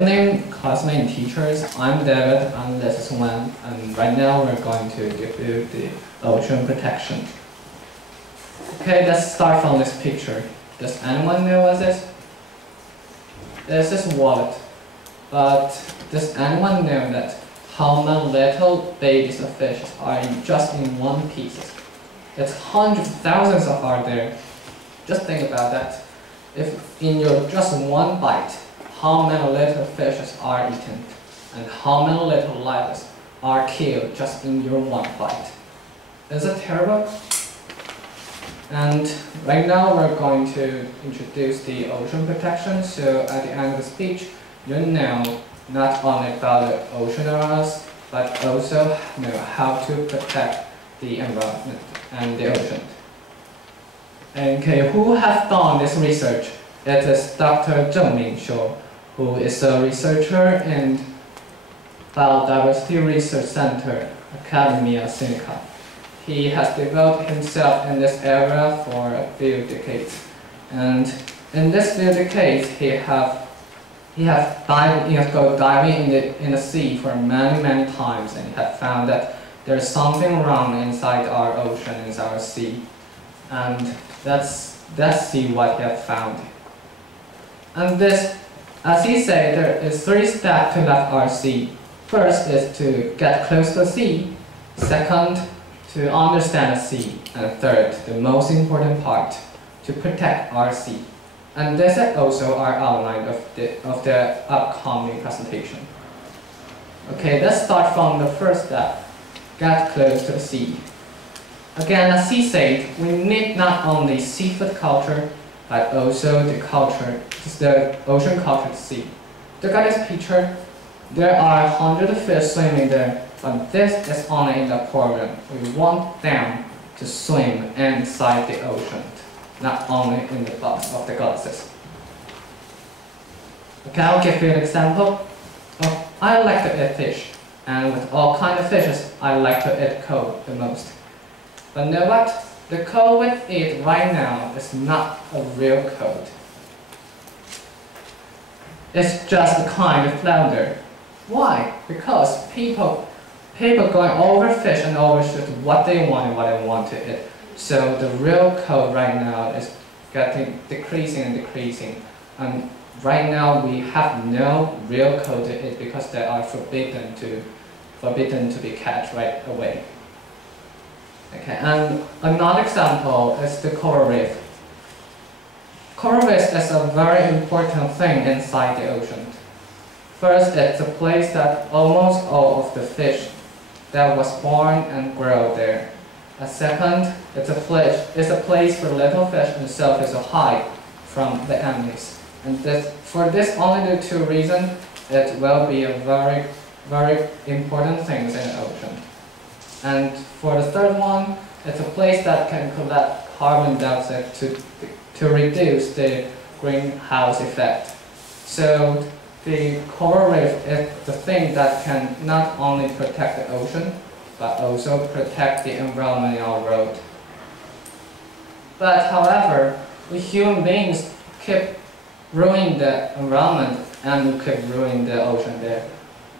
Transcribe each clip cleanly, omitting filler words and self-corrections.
Good evening, classmates and teachers. I'm David, and this is Wen, and right now we're going to give you the ocean protection. Okay, let's start from this picture. Does anyone know what this is? This is wallet, but does anyone know that how many little babies of fish are just in one piece? It's hundreds of thousands of are there. Just think about that. If in your just one bite, how many little fishes are eaten, and how many little lives are killed just in your one bite. Is it terrible? And right now we're going to introduce the ocean protection, so at the end of the speech, you know not only about the ocean around us, but also know how to protect the environment and the ocean. Okay, who has done this research? It is Dr. Zheng Mingxiu, who is a researcher in Biodiversity Research Center, Academia Sinica. He has developed himself in this area for a few decades. And in this few decades, he has gone diving in the sea for many times, and he has found that there's something wrong inside our ocean, inside our sea. And let's see what he has found. And this, as he said, there is 3 steps to love our sea. First is to get close to the sea. Second, to understand the sea. And third, the most important part, to protect our sea. And this is also our outline of the upcoming presentation. Okay, let's start from the first step, get close to the sea. Again, as he said, we need not only seafood culture, but also the ocean culture to sea. Look at this picture. There are hundreds of fish swimming there, but this is only in the aquarium. We want them to swim inside the ocean, not only in the box of the glasses. Okay, I'll give you an example. I like to eat fish, and with all kinds of fishes, I like to eat cod the most. But you know what? The cod we eat right now is not a real cod. It's just a kind of flounder. Why? Because people going overfish and overshoot what they want and what they want to eat. So the real cod right now is decreasing and decreasing. And right now we have no real cod to eat because they are forbidden to be caught right away. Okay, and another example is the coral reef. Coral reef is a very important thing inside the ocean. First, it's a place that almost all of the fish that was born and grow there. Second, it's a place for little fish and shellfish to hide from the enemies. And for this only the 2 reasons, it will be a very important thing in the ocean. And for the third one, it's a place that can collect carbon dioxide to reduce the greenhouse effect. So the coral reef is the thing that can not only protect the ocean, but also protect the environment in our world. But however, we human beings keep ruining the environment and we keep ruining the ocean there.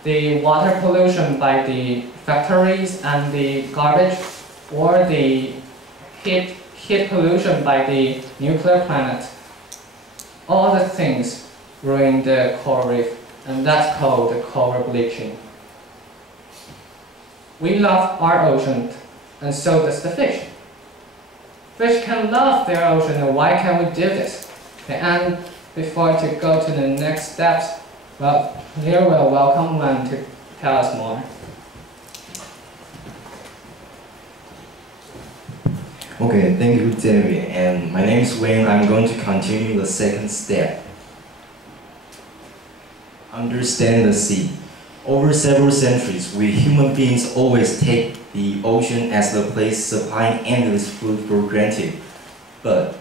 The water pollution by the factories and the garbage, or the heat pollution by the nuclear plant, all the things ruin the coral reef, and that's called the coral bleaching. We love our ocean, and so does the fish. Fish can love their ocean, and why can't we do this? Okay, and before to go to the next steps, well, here we'll welcome Wen to tell us more. Okay, thank you, David. And my name is Wayne. I'm going to continue the second step. Understand the sea. Over several centuries, we human beings always take the ocean as the place supplying endless food for granted. But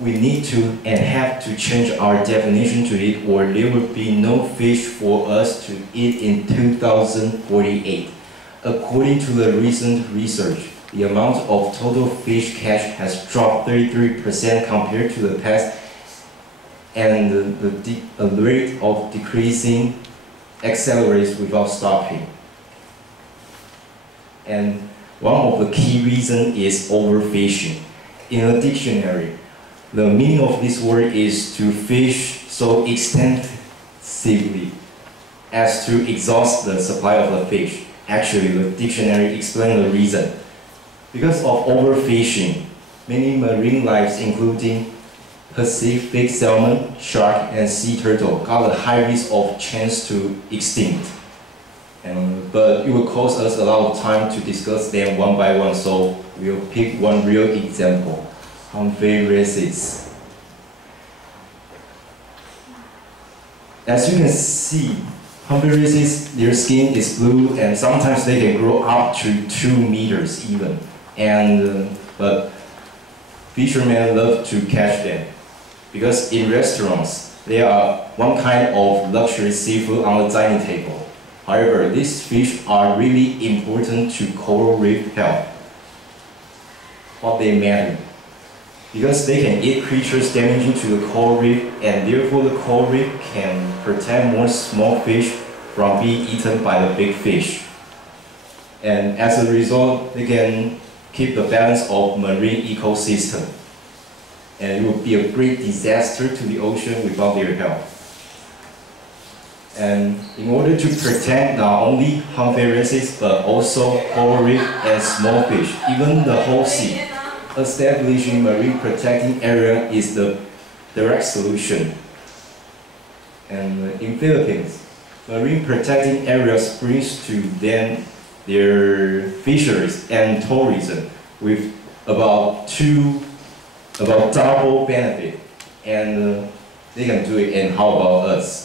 we need to and have to change our definition to it, or there will be no fish for us to eat in 2048. According to the recent research, the amount of total fish catch has dropped 33% compared to the past and the rate of decreasing accelerates without stopping. And one of the key reasons is overfishing. In a dictionary, the meaning of this word is to fish so extensively as to exhaust the supply of the fish. Actually, the dictionary explains the reason. Because of overfishing, many marine life, including Pacific salmon, shark, and sea turtle, got a high risk of chance to extinct. But it will cost us a lot of time to discuss them one by one, so we'll pick one real example, Amphiresis. As you can see, Amphiresis, their skin is blue, and sometimes they can grow up to 2 meters even. But fishermen love to catch them, because in restaurants, they are one kind of luxury seafood on the dining table. However, these fish are really important to coral reef health. What they matter? Because they can eat creatures damaging to the coral reef, and therefore the coral reef can protect more small fish from being eaten by the big fish. And as a result, they can keep the balance of marine ecosystem. And it would be a great disaster to the ocean without their help. And in order to protect not only Amphiresis but also coral reef and small fish, even the whole sea, establishing marine protecting area is the direct solution. And in Philippines, marine protecting areas brings to them their fisheries and tourism with about double benefit, and they can do it. And how about us?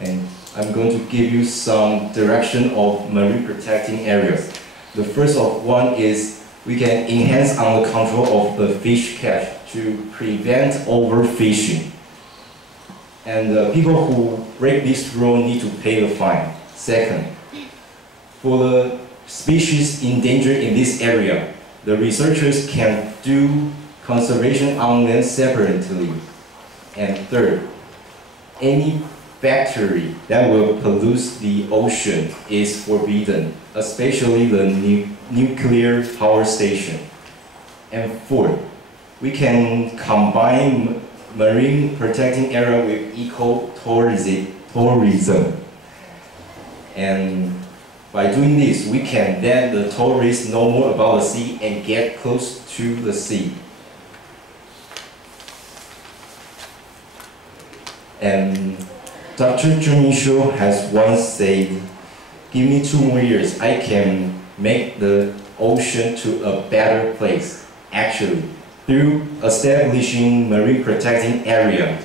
And I'm going to give you some direction of marine protecting areas. The first of one is we can enhance on the control of the fish catch to prevent overfishing. And the people who break this rule need to pay the fine. Second, for the species endangered in this area, the researchers can do conservation on them separately. And third, any factory that will pollute the ocean is forbidden, especially the nuclear power station. And fourth, we can combine marine protecting area with eco-tourism. And by doing this, we can let the tourists know more about the sea and get close to the sea. And Dr. Zheng Yishu has once said, "Give me 2 more years, I can make the ocean to a better place." Actually, through establishing marine protecting area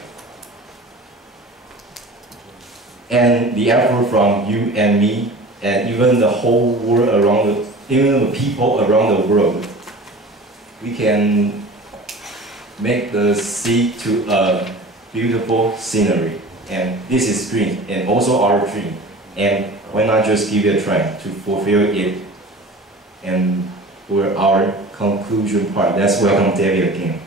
and the effort from you and me, and even the whole world even the people around the world, we can make the sea to a beautiful scenery. And this is dream, and also our dream. And why not just give it a try to fulfill it? And for our conclusion part, let's welcome David again.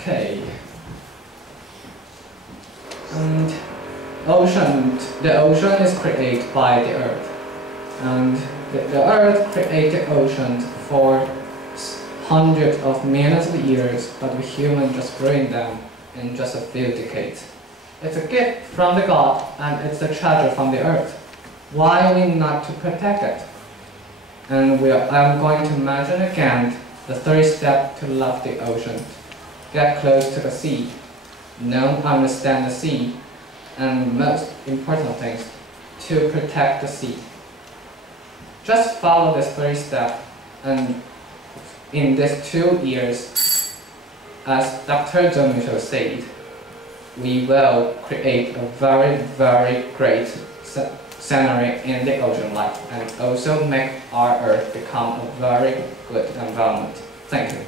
Okay. And the ocean is created by the earth. And the earth created oceans for hundreds of millions of years, but we humans just ruined them in just a few decades. It's a gift from the God, and it's a treasure from the earth. Why are we not to protect it? And I'm going to mention again the 3 steps to love the ocean. Get close to the sea, understand the sea, and most important things, to protect the sea. Just follow these 3 steps, and in these 2 years, as Dr. Zheng Yishu said, we will create a very, very great scenery in the ocean life, and also make our earth become a very good environment. Thank you.